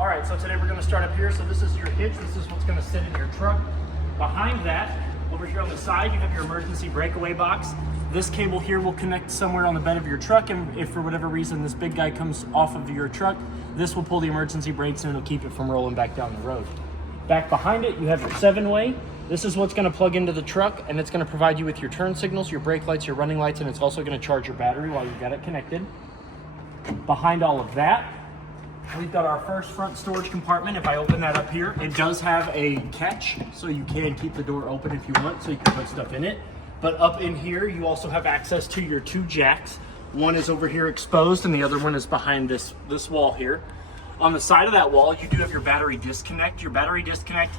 All right, so today we're gonna start up here. So this is your hitch. This is what's gonna sit in your truck. Behind that, over here on the side, you have your emergency breakaway box. This cable here will connect somewhere on the bed of your truck, and if for whatever reason this big guy comes off of your truck, this will pull the emergency brakes and it'll keep it from rolling back down the road. Back behind it, you have your 7-way. This is what's gonna plug into the truck, and it's gonna provide you with your turn signals, your brake lights, your running lights, and it's also gonna charge your battery while you've got it connected. Behind all of that, we've got our first front storage compartment. If I open that up here, it does have a catch, so you can keep the door open if you want, so you can put stuff in it. But up in here, you also have access to your 2 jacks. One is over here exposed, and the other one is behind this wall here. On the side of that wall, you do have your battery disconnect. Your battery disconnect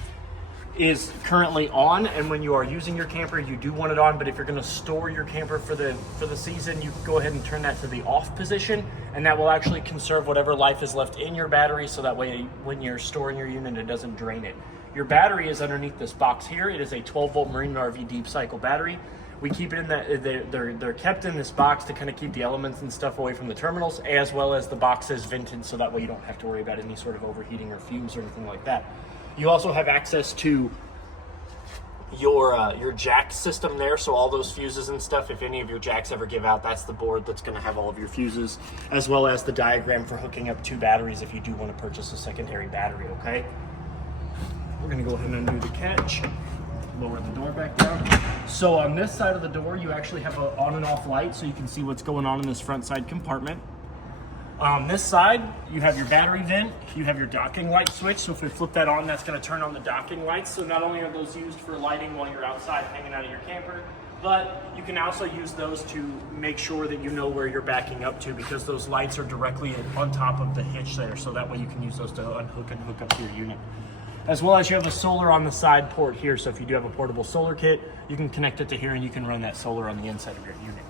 is currently on, and when you are using your camper, you do want it on. But if you're going to store your camper for the season, you can go ahead and turn that to the off position, and that will actually conserve whatever life is left in your battery, so that way when you're storing your unit, it doesn't drain it. Your battery is underneath this box here. It is a 12-volt Marine RV deep cycle battery. We keep it in that they're kept in this box to kind of keep the elements and stuff away from the terminals, as well as the box is vented, so that way you don't have to worry about any sort of overheating or fumes or anything like that. You also have access to your jack system there, so all those fuses and stuff, if any of your jacks ever give out, that's the board that's going to have all of your fuses, as well as the diagram for hooking up 2 batteries if you do want to purchase a secondary battery, okay? We're going to go ahead and undo the catch, lower the door back down. So on this side of the door, you actually have an on and off light, so you can see what's going on in this front side compartment. On this side, you have your battery vent, you have your docking light switch, so if we flip that on, that's going to turn on the docking lights. So not only are those used for lighting while you're outside hanging out of your camper, but you can also use those to make sure that you know where you're backing up to, because those lights are directly on top of the hitch there, so that way you can use those to unhook and hook up to your unit. As well as you have a solar on the side port here, so if you do have a portable solar kit, you can connect it to here and you can run that solar on the inside of your unit.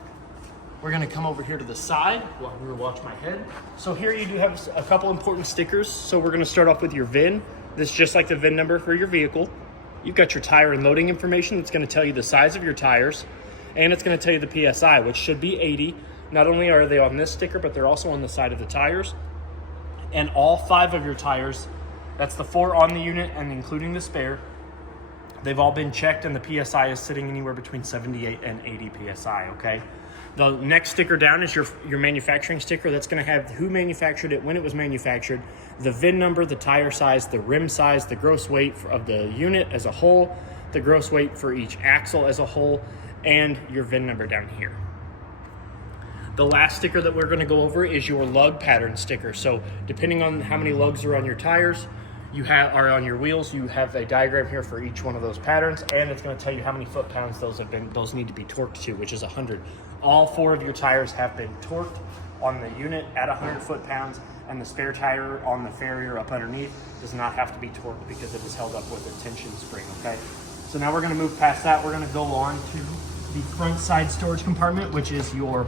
We're gonna come over here to the side while we watch my head. So here you do have a couple important stickers. So we're gonna start off with your VIN. This is just like the VIN number for your vehicle. You've got your tire and loading information. That's gonna tell you the size of your tires, and it's gonna tell you the PSI, which should be 80. Not only are they on this sticker, but they're also on the side of the tires. And all 5 of your tires, that's the 4 on the unit and including the spare, they've all been checked, and the PSI is sitting anywhere between 78 and 80 PSI, okay? The next sticker down is your manufacturing sticker. That's going to have who manufactured it, when it was manufactured, the VIN number, the tire size, the rim size, the gross weight of the unit as a whole, the gross weight for each axle as a whole, and your VIN number down here. The last sticker that we're going to go over is your lug pattern sticker. So depending on how many lugs are on your tires, are on your wheels, you have a diagram here for each one of those patterns, and it's going to tell you how many foot-pounds those need to be torqued to, which is 100. All 4 of your tires have been torqued on the unit at 100 foot-pounds, and the spare tire on the Farrier up underneath does not have to be torqued because it is held up with a tension spring, okay? So now we're going to move past that. We're going to go on to the front side storage compartment, which is your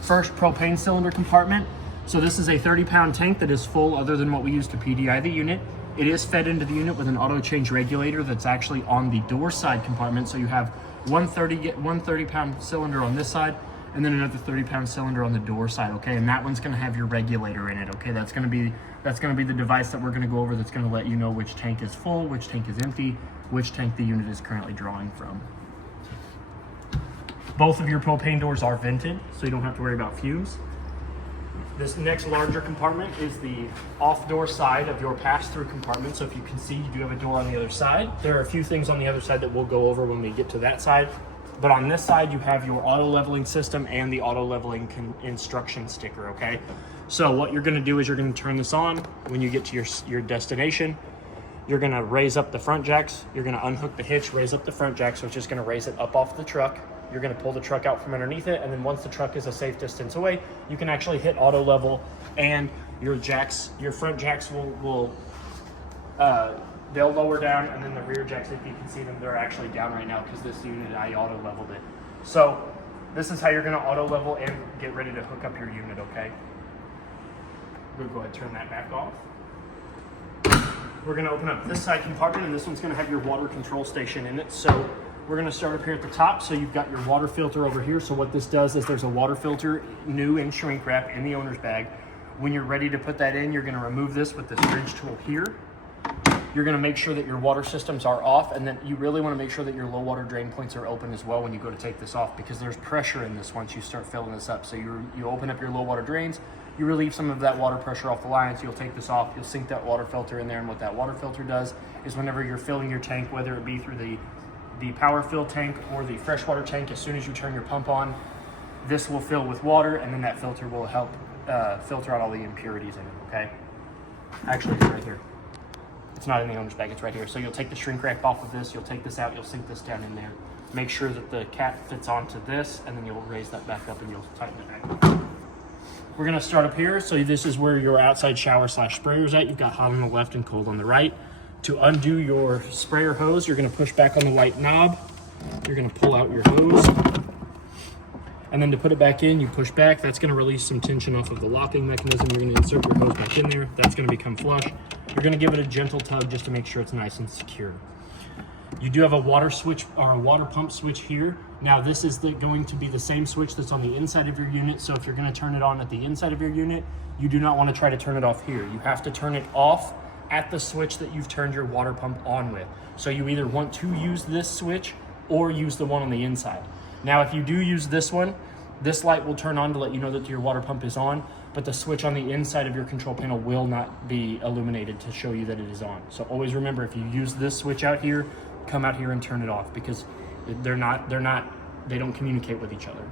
first propane cylinder compartment. So this is a 30-pound tank that is full, other than what we use to PDI the unit. It is fed into the unit with an auto change regulator that's actually on the door side compartment. So you have one 30-pound cylinder on this side, and then another 30-pound cylinder on the door side, okay? And that one's gonna have your regulator in it, okay? That's gonna be the device that we're gonna go over, that's gonna let you know which tank is full, which tank is empty, which tank the unit is currently drawing from. Both of your propane doors are vented, so you don't have to worry about fumes. This next larger compartment is the off-door side of your pass-through compartment. So if you can see, you do have a door on the other side. There are a few things on the other side that we'll go over when we get to that side. But on this side, you have your auto leveling system and the auto leveling instruction sticker, okay? So what you're gonna do is you're gonna turn this on. When you get to your destination, you're gonna raise up the front jacks. You're gonna unhook the hitch, raise up the front jacks, which is gonna raise it up off the truck. You're gonna pull the truck out from underneath it, and then once the truck is a safe distance away, you can actually hit auto level, and your front jacks they'll lower down, and then the rear jacks, if you can see them, they're actually down right now because this unit, I auto leveled it. So this is how you're gonna auto level and get ready to hook up your unit, okay? We'll go ahead and turn that back off. We're gonna open up this side compartment, and this one's gonna have your water control station in it. So we're gonna start up here at the top. So you've got your water filter over here. So what this does is there's a water filter new in shrink wrap in the owner's bag. When you're ready to put that in, you're gonna remove this with this ridge tool here. You're gonna make sure that your water systems are off, and then you really wanna make sure that your low water drain points are open as well when you go to take this off, because there's pressure in this once you start filling this up. So you open up your low water drains, you relieve some of that water pressure off the lines, you'll take this off, you'll sink that water filter in there, and what that water filter does is whenever you're filling your tank, whether it be through the power fill tank or the freshwater tank, as soon as you turn your pump on, this will fill with water, and then that filter will help filter out all the impurities in it, okay? Actually, it's right here. It's not in the owner's bag, it's right here. So you'll take the shrink wrap off of this, you'll take this out, you'll sink this down in there. Make sure that the cap fits onto this, and then you'll raise that back up and you'll tighten it back. We're gonna start up here. So this is where your outside shower slash sprayer's at. You've got hot on the left and cold on the right. To undo your sprayer hose, you're gonna push back on the white knob. You're gonna pull out your hose. And then to put it back in, you push back. That's gonna release some tension off of the locking mechanism. You're gonna insert your hose back in there. That's gonna become flush. You're gonna give it a gentle tug just to make sure it's nice and secure. You do have a water switch or a water pump switch here. Now this is going to be the same switch that's on the inside of your unit. So if you're gonna turn it on at the inside of your unit, you do not wanna try to turn it off here. You have to turn it off at the switch that you've turned your water pump on with. So you either want to use this switch or use the one on the inside. Now, if you do use this one, this light will turn on to let you know that your water pump is on, but the switch on the inside of your control panel will not be illuminated to show you that it is on. So always remember, if you use this switch out here, come out here and turn it off, because they don't communicate with each other.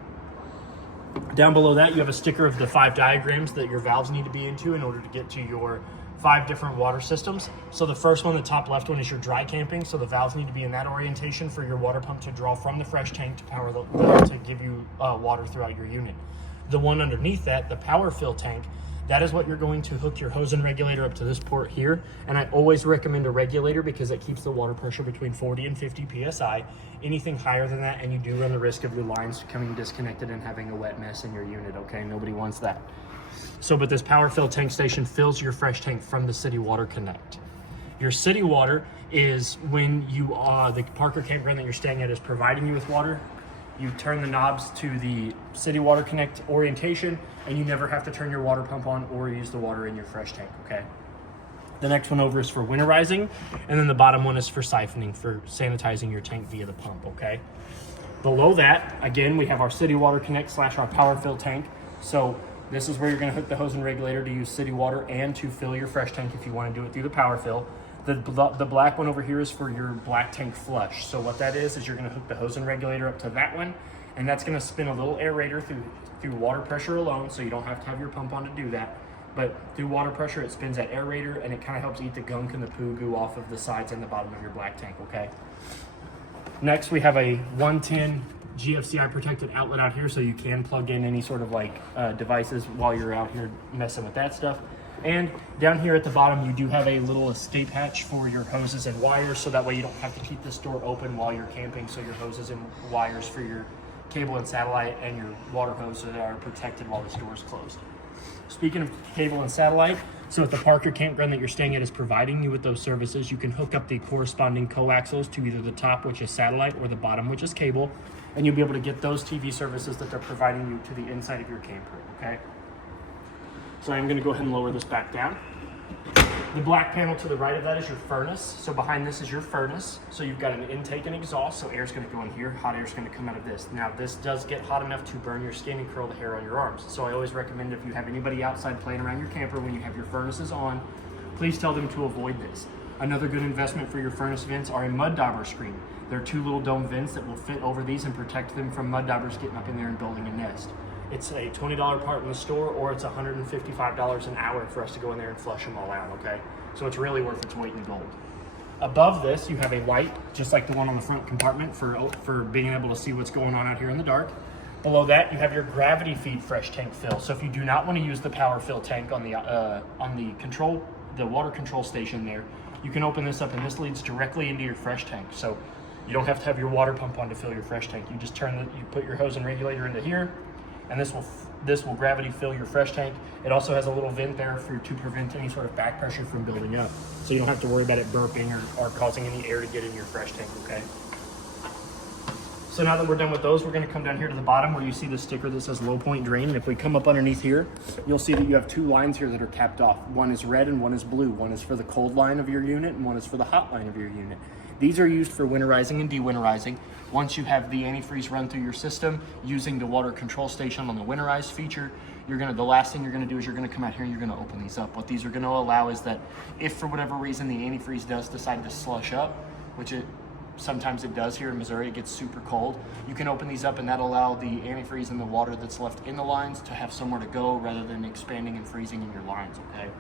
Down below that, you have a sticker of the 5 diagrams that your valves need to be into in order to get to your 5 different water systems. So the first one, the top left one, is your dry camping. So the valves need to be in that orientation for your water pump to draw from the fresh tank to power to give you water throughout your unit. The one underneath that, the power fill tank, that is what you're going to hook your hose and regulator up to this port here. And I always recommend a regulator because it keeps the water pressure between 40 and 50 PSI. Anything higher than that, and you do run the risk of your lines becoming disconnected and having a wet mess in your unit, okay? Nobody wants that. So, but this power fill tank station fills your fresh tank from the city water connect. Your city water is when you the Parker campground that you're staying at is providing you with water. You turn the knobs to the city water connect orientation, and you never have to turn your water pump on or use the water in your fresh tank, okay? The next one over is for winterizing, and then the bottom one is for siphoning, for sanitizing your tank via the pump, okay? Below that, again, we have our city water connect slash our power fill tank. So this is where you're gonna hook the hose and regulator to use city water and to fill your fresh tank if you wanna do it through the power fill. The black one over here is for your black tank flush. So what that is you're gonna hook the hose and regulator up to that one, and that's gonna spin a little aerator through water pressure alone, so you don't have to have your pump on to do that. But through water pressure, it spins that aerator, and it kind of helps eat the gunk and the poo goo off of the sides and the bottom of your black tank, okay? Next, we have a 110 GFCI protected outlet out here, so you can plug in any sort of devices while you're out here messing with that stuff. And down here at the bottom, you do have a little escape hatch for your hoses and wires, so that way you don't have to keep this door open while you're camping, so your hoses and wires for your cable and satellite and your water hoses are protected while this door is closed. Speaking of cable and satellite, so if the Parker campground that you're staying at is providing you with those services, you can hook up the corresponding coaxials to either the top, which is satellite, or the bottom, which is cable, and you'll be able to get those TV services that they're providing you to the inside of your camper, okay? So I'm gonna go ahead and lower this back down. The black panel to the right of that is your furnace. So behind this is your furnace. So you've got an intake and exhaust, so air's gonna go in here, hot air's gonna come out of this. Now this does get hot enough to burn your skin and curl the hair on your arms. So I always recommend, if you have anybody outside playing around your camper when you have your furnaces on, please tell them to avoid this. Another good investment for your furnace vents are a mud dauber screen. They're 2 little dome vents that will fit over these and protect them from mud daubers getting up in there and building a nest. It's a $20 part in the store, or it's $155 an hour for us to go in there and flush them all out, okay? So it's really worth its weight in gold. Above this, you have a light, just like the one on the front compartment for being able to see what's going on out here in the dark. Below that, you have your gravity feed fresh tank fill. So if you do not want to use the power fill tank on the water control station there, you can open this up, and this leads directly into your fresh tank. So you don't have to have your water pump on to fill your fresh tank. You just you put your hose and regulator into here, and this will gravity fill your fresh tank. It also has a little vent there to prevent any sort of back pressure from building up. So you don't have to worry about it burping or causing any air to get in your fresh tank, okay? So now that we're done with those, we're gonna come down here to the bottom where you see the sticker that says low point drain. And if we come up underneath here, you'll see that you have two lines here that are capped off. One is red and one is blue. One is for the cold line of your unit and one is for the hot line of your unit. These are used for winterizing and dewinterizing. Once you have the antifreeze run through your system using the water control station on the winterized feature, the last thing you're gonna do is you're gonna come out here and you're gonna open these up. What these are gonna allow is that if for whatever reason the antifreeze does decide to slush up, which sometimes it does here in Missouri, it gets super cold, you can open these up and that'll allow the antifreeze and the water that's left in the lines to have somewhere to go rather than expanding and freezing in your lines, okay?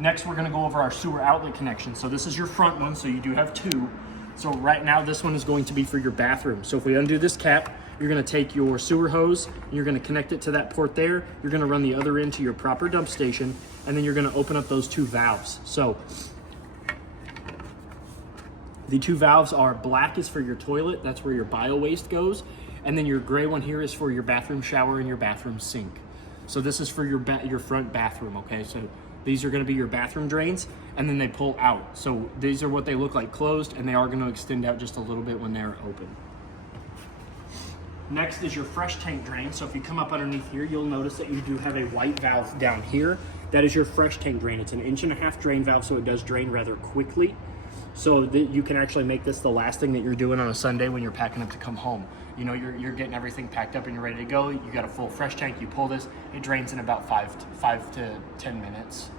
Next, we're gonna go over our sewer outlet connection. So this is your front one, so you do have two. So right now, this one is going to be for your bathroom. So if we undo this cap, you're gonna take your sewer hose, and you're gonna connect it to that port there. You're gonna run the other end to your proper dump station, and then you're gonna open up those two valves. So the two valves are black is for your toilet, that's where your bio waste goes, and then your gray one here is for your bathroom shower and your bathroom sink. So this is for your front bathroom, okay? So these are gonna be your bathroom drains, and then they pull out. So these are what they look like closed, and they are gonna extend out just a little bit when they're open. Next is your fresh tank drain. So if you come up underneath here, you'll notice that you do have a white valve down here. That is your fresh tank drain. It's an 1.5 inch drain valve, so it does drain rather quickly. So that you can actually make this the last thing that you're doing on a Sunday when you're packing up to come home. You know, you're getting everything packed up and you're ready to go. You got a full fresh tank, you pull this, it drains in about 5 to 10 minutes.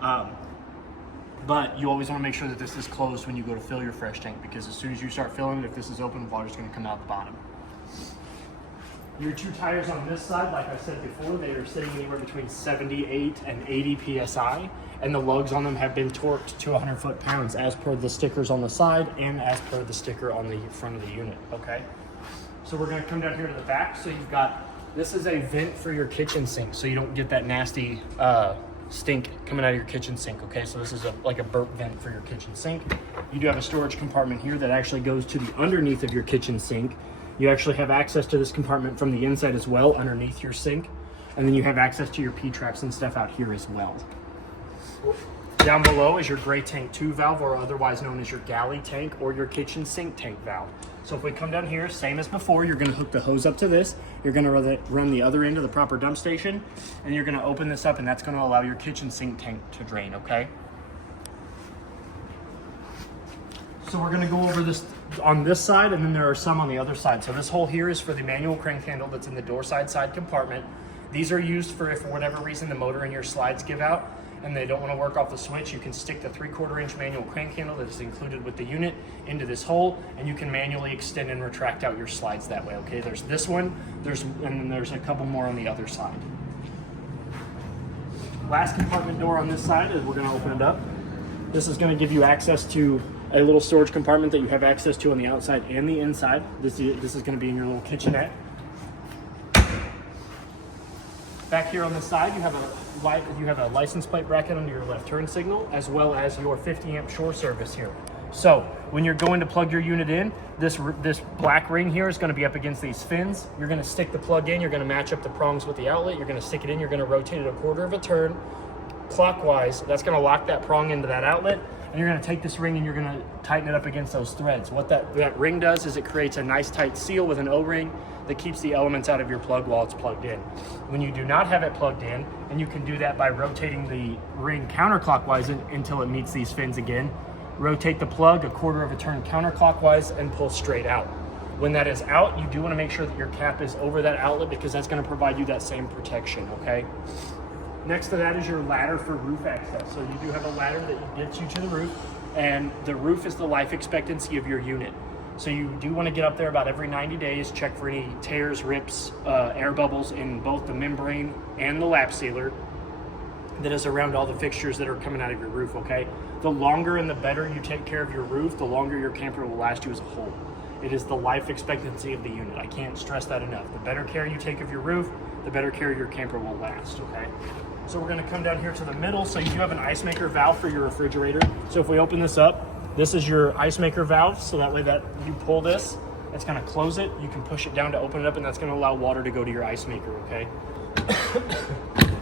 But you always want to make sure that this is closed when you go to fill your fresh tank, because as soon as you start filling it, if this is open, water's going to come out the bottom. Your two tires on this side, like I said before, they are sitting anywhere between 78 and 80 PSI, and the lugs on them have been torqued to 100 foot-pounds as per the stickers on the side and as per the sticker on the front of the unit, okay? So we're gonna come down here to the back. So you've got, this is a vent for your kitchen sink, so you don't get that nasty stink coming out of your kitchen sink, okay? So this is like a burp vent for your kitchen sink. You do have a storage compartment here that actually goes to the underneath of your kitchen sink. You actually have access to this compartment from the inside as well, underneath your sink. And then you have access to your P-traps and stuff out here as well. Down below is your gray tank 2 valve, or otherwise known as your galley tank or your kitchen sink tank valve. So if we come down here, same as before, you're gonna hook the hose up to this. You're gonna run the other end of the proper dump station, and you're gonna open this up, and that's gonna allow your kitchen sink tank to drain, okay? So we're gonna go over this on this side, and then there are some on the other side. So this hole here is for the manual crank handle that's in the door side compartment. These are used for if for whatever reason the motor in your slides give out and they don't want to work off the switch, you can stick the 3/4 inch manual crank handle that is included with the unit into this hole, and you can manually extend and retract out your slides that way, okay? There's this one, and then there's a couple more on the other side. Last compartment door on this side is we're gonna open it up. This is gonna give you access to a little storage compartment that you have access to on the outside and the inside. This is gonna be in your little kitchenette. Back here on the side, you have a license plate bracket under your left turn signal, as well as your 50 amp shore service here. So when you're going to plug your unit in, this black ring here is going to be up against these fins. You're going to stick the plug in, you're going to match up the prongs with the outlet, you're going to stick it in, you're going to rotate it 1/4 of a turn clockwise. That's going to lock that prong into that outlet, and you're going to take this ring and you're going to tighten it up against those threads. What that ring does is it creates a nice tight seal with an O-ring that keeps the elements out of your plug while it's plugged in. When you do not have it plugged in, and you can do that by rotating the ring counterclockwise until it meets these fins again, rotate the plug 1/4 of a turn counterclockwise and pull straight out. When that is out, you do want to make sure that your cap is over that outlet, because that's going to provide you that same protection, okay? Next to that is your ladder for roof access. So you do have a ladder that gets you to the roof, and the roof is the life expectancy of your unit. So you do want to get up there about every 90 days, check for any tears, rips, air bubbles in both the membrane and the lap sealer that is around all the fixtures that are coming out of your roof, okay? The longer and the better you take care of your roof, the longer your camper will last you as a whole. It is the life expectancy of the unit. I can't stress that enough. The better care you take of your roof, the better care your camper will last, okay? So we're gonna come down here to the middle. So you do have an ice maker valve for your refrigerator. So if we open this up, this is your ice maker valve. So that way that you pull this, it's gonna close it. You can push it down to open it up, and that's gonna allow water to go to your ice maker, okay?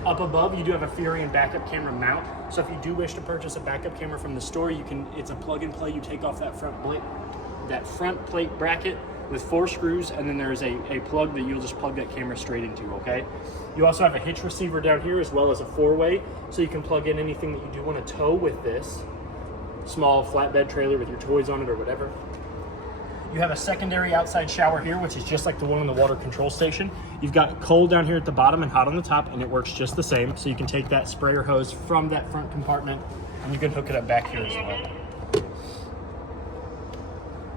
Up above, you do have a Furion backup camera mount. So if you do wish to purchase a backup camera from the store, it's a plug and play. You take off that front plate bracket, with 4 screws, and then there's a plug that you'll just plug that camera straight into, okay? You also have a hitch receiver down here as well as a 4-way, so you can plug in anything that you do want to tow with this small flatbed trailer with your toys on it or whatever. You have a secondary outside shower here, which is just like the one in the water control station. You've got cold down here at the bottom and hot on the top, and it works just the same. So you can take that sprayer hose from that front compartment and you can hook it up back here as well.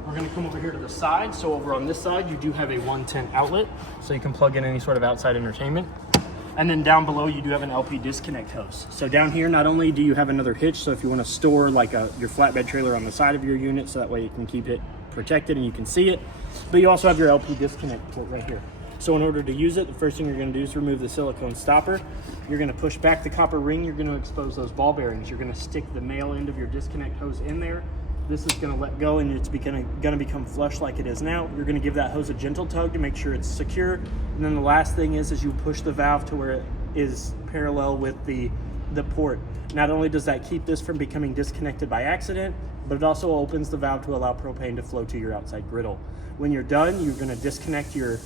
We're gonna come over here to the side. So over on this side, you do have a 110 outlet, so you can plug in any sort of outside entertainment. And then down below, you do have an LP disconnect hose. So down here, not only do you have another hitch, so if you wanna store like your flatbed trailer on the side of your unit, so that way you can keep it protected and you can see it, but you also have your LP disconnect port right here. So in order to use it, the first thing you're going to do is remove the silicone stopper. You're going to push back the copper ring. You're going to expose those ball bearings. You're going to stick the male end of your disconnect hose in there. This is going to let go and it's going to become flush like it is now. You're going to give that hose a gentle tug to make sure it's secure. And then the last thing is you push the valve to where it is parallel with the port. Not only does that keep this from becoming disconnected by accident, but it also opens the valve to allow propane to flow to your outside griddle. When you're done, you're gonna disconnect you're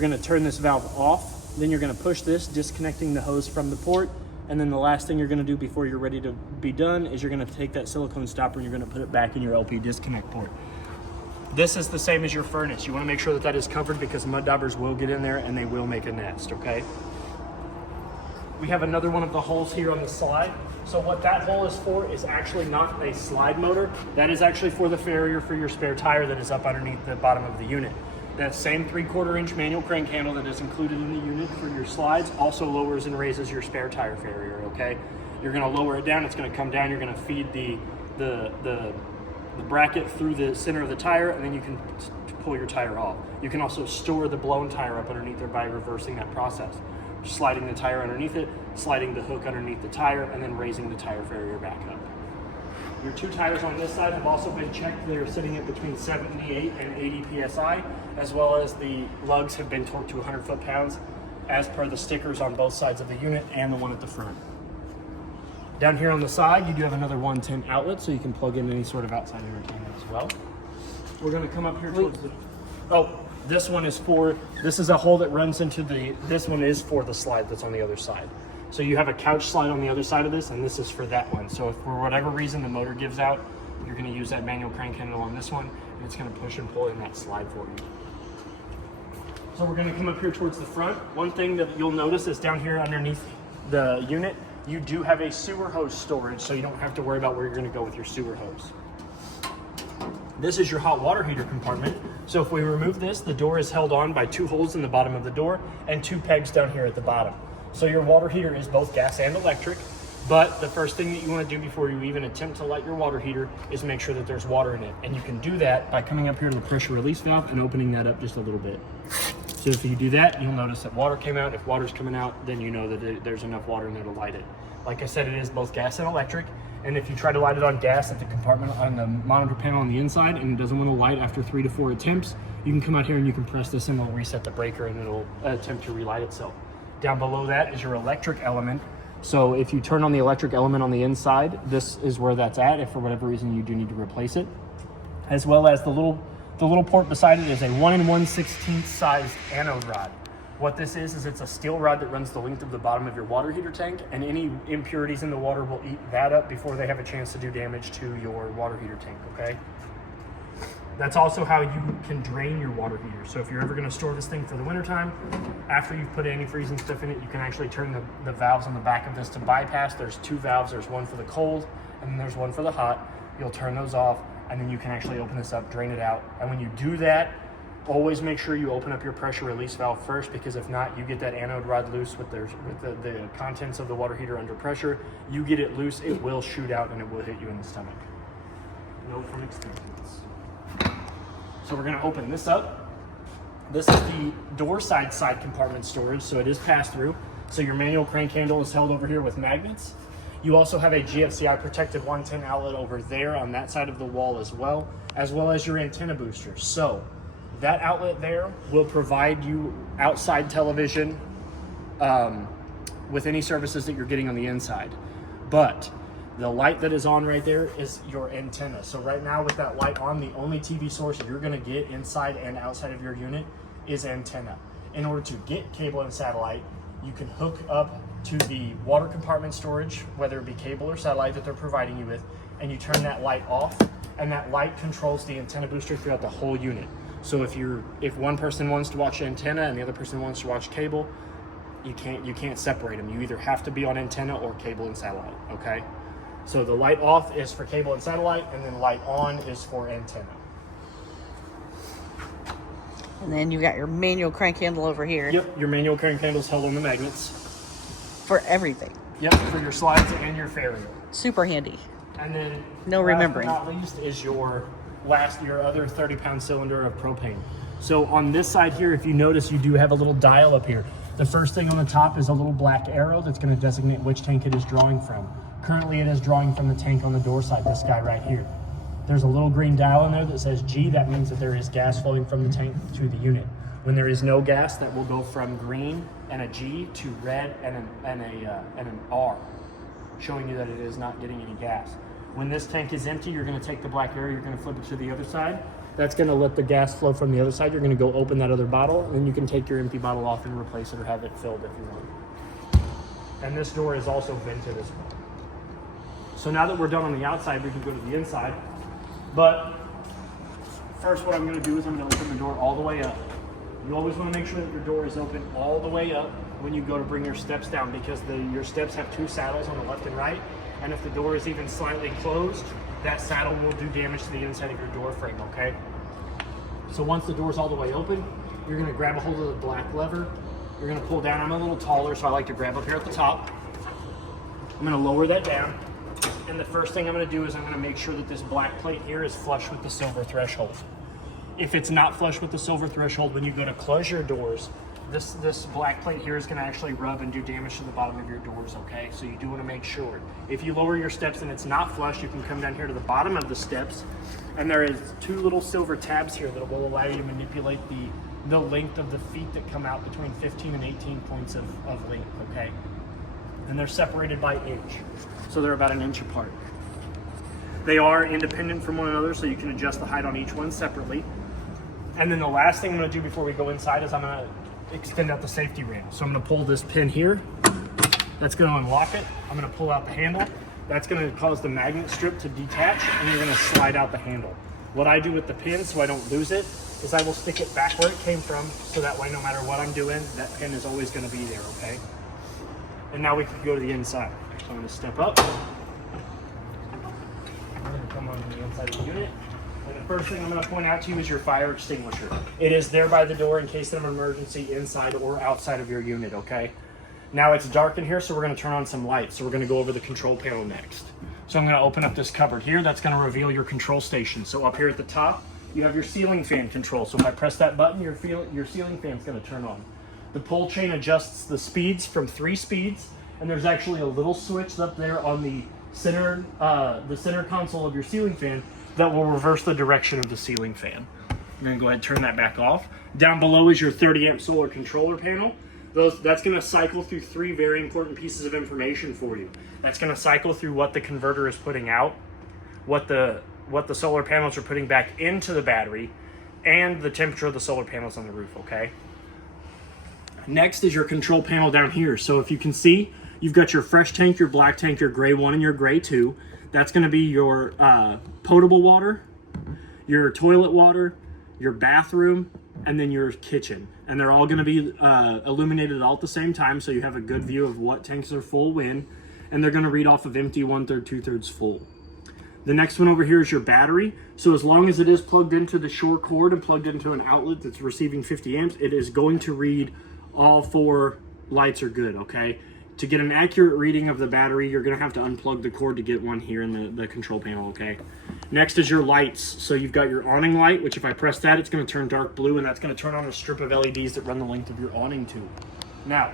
gonna turn this valve off, then you're gonna push this, disconnecting the hose from the port, and then the last thing you're gonna do before you're ready to be done is you're gonna take that silicone stopper and you're gonna put it back in your LP disconnect port. This is the same as your furnace. You wanna make sure that that is covered because mud daubers will get in there and they will make a nest, okay? We have another one of the holes here on the slide. So what that hole is for is actually not a slide motor. That is actually for the farrier for your spare tire that is up underneath the bottom of the unit. That same 3/4 inch manual crank handle that is included in the unit for your slides also lowers and raises your spare tire farrier, okay? You're gonna lower it down, it's gonna come down, you're gonna feed the bracket through the center of the tire, and then you can pull your tire off. You can also store the blown tire up underneath there by reversing that process. Sliding the tire underneath it, sliding the hook underneath the tire, and then raising the tire farrier back up. Your 2 tires on this side have also been checked. They're sitting at between 78 and 80 PSI, as well as the lugs have been torqued to 100 foot-pounds as per the stickers on both sides of the unit and the one at the front. Down here on the side, you do have another 110 outlet, so you can plug in any sort of outside entertainment as well. We're gonna come up here towards the, this is a hole that runs into this one is for the slide that's on the other side. So you have a couch slide on the other side of this, and this is for that one. So if for whatever reason the motor gives out, you're gonna use that manual crank handle on this one, and it's gonna push and pull in that slide for you. So we're gonna come up here towards the front. One thing that you'll notice is down here underneath the unit, you do have a sewer hose storage, so you don't have to worry about where you're gonna go with your sewer hose. This is your hot water heater compartment. So if we remove this, the door is held on by 2 holes in the bottom of the door and 2 pegs down here at the bottom. So your water heater is both gas and electric, but the first thing that you want to do before you even attempt to light your water heater is make sure that there's water in it. And you can do that by coming up here to the pressure release valve and opening that up just a little bit. So if you do that, you'll notice that water came out. If water's coming out, then you know that there's enough water in there to light it. Like I said, it is both gas and electric. And if you try to light it on gas at the compartment on the monitor panel on the inside and it doesn't want to light after 3 to 4 attempts, you can come out here and you can press this and it'll reset the breaker and it'll attempt to relight itself. Down below that is your electric element. So if you turn on the electric element on the inside, this is where that's at if for whatever reason you do need to replace it. As well as the little port beside it is a 1 1/16 sized anode rod. What this is it's a steel rod that runs the length of the bottom of your water heater tank, and any impurities in the water will eat that up before they have a chance to do damage to your water heater tank, okay? That's also how you can drain your water heater. So if you're ever gonna store this thing for the wintertime, after you've put antifreeze and stuff in it, you can actually turn the valves on the back of this to bypass. There's 2 valves, there's one for the cold, and then there's one for the hot. You'll turn those off, and then you can actually open this up, drain it out. And when you do that, always make sure you open up your pressure release valve first, because if not, you get that anode rod loose with the contents of the water heater under pressure. You get it loose, it will shoot out and it will hit you in the stomach. Know from experience. So we're gonna open this up. This is the door side compartment storage, so it is pass-through. So your manual crank handle is held over here with magnets. You also have a GFCI protected 110 outlet over there on that side of the wall as well as your antenna booster. So that outlet there will provide you outside television with any services that you're getting on the inside. But The light that is on right there is your antenna. So right now with that light on, the only TV source you're gonna get inside and outside of your unit is antenna. In order to get cable and satellite, you can hook up to the water compartment storage, whether it be cable or satellite that they're providing you with, and you turn that light off, and that light controls the antenna booster throughout the whole unit. So if one person wants to watch antenna and the other person wants to watch cable, you can't separate them. You either have to be on antenna or cable and satellite, okay? So the light off is for cable and satellite, and then light on is for antenna. And then you got your manual crank handle over here. Yep, your manual crank handle's held on the magnets. For everything. Yep, for your slides and your ferrule. Super handy. And then no remembering. Last but not least is your other 30-pound cylinder of propane. So on this side here, if you notice, you do have a little dial up here. The first thing on the top is a little black arrow that's going to designate which tank it is drawing from. Currently, it is drawing from the tank on the door side, this guy right here. There's a little green dial in there that says G. That means that there is gas flowing from the tank to the unit. When there is no gas, that will go from green and a G to red and an R, showing you that it is not getting any gas. When this tank is empty, you're going to take the black arrow, you're going to flip it to the other side. That's going to let the gas flow from the other side. You're going to go open that other bottle, and then you can take your empty bottle off and replace it or have it filled if you want. And this door is also vented as well. So now that we're done on the outside, we can go to the inside. But first what I'm going to do is I'm going to open the door all the way up. You always want to make sure that your door is open all the way up when you go to bring your steps down, because your steps have two saddles on the left and right. And if the door is even slightly closed, that saddle will do damage to the inside of your door frame, okay? So once the door's all the way open, you're gonna grab a hold of the black lever. You're gonna pull down. I'm a little taller, so I like to grab up here at the top. I'm gonna lower that down. And the first thing I'm gonna do is I'm gonna make sure that this black plate here is flush with the silver threshold. If it's not flush with the silver threshold, when you go to close your doors, this black plate here is going to actually rub and do damage to the bottom of your doors, okay? So you do want to make sure. If you lower your steps and it's not flush, you can come down here to the bottom of the steps, and there is two little silver tabs here that will allow you to manipulate the length of the feet that come out between 15 and 18 points of length, okay? And they're separated by inch, so they're about an inch apart. They are independent from one another, so you can adjust the height on each one separately. And then the last thing I'm going to do before we go inside is I'm going to extend out the safety rail. So I'm going to pull this pin here. That's going to unlock it. I'm going to pull out the handle. That's going to cause the magnet strip to detach, and you're going to slide out the handle. What I do with the pin so I don't lose it is I will stick it back where it came from, so that way no matter what I'm doing, that pin is always going to be there, okay? And now we can go to the inside. So I'm going to step up. I'm going to come on the inside of the unit. And the first thing I'm going to point out to you is your fire extinguisher. It is there by the door in case of an emergency inside or outside of your unit, okay? Now it's dark in here, so we're going to turn on some lights. So we're going to go over the control panel next. So I'm going to open up this cupboard here. That's going to reveal your control station. So up here at the top, you have your ceiling fan control. So if I press that button, your ceiling fan is going to turn on. The pull chain adjusts the speeds from 3 speeds, and there's actually a little switch up there on the center console of your ceiling fan that will reverse the direction of the ceiling fan. I'm going to go ahead and turn that back off. Down below is your 30 amp solar controller panel. That's going to cycle through 3 very important pieces of information for you. That's going to cycle through what the converter is putting out, what the solar panels are putting back into the battery, and the temperature of the solar panels on the roof, okay? Next is your control panel down here. So if you can see, you've got your fresh tank, your black tank, your gray 1, and your gray 2. That's going to be your potable water, your toilet water, your bathroom, and then your kitchen. And they're all going to be illuminated all at the same time, so you have a good view of what tanks are full when, and they're going to read off of empty, 1/3, 2/3 full. The next one over here is your battery. So as long as it is plugged into the short cord and plugged into an outlet that's receiving 50 amps, it is going to read all 4 lights are good, okay? To get an accurate reading of the battery, you're going to have to unplug the cord to get one here in the control panel, okay? Next is your lights. So you've got your awning light, which if I press that, it's going to turn dark blue, and that's going to turn on a strip of LEDs that run the length of your awning tube. Now,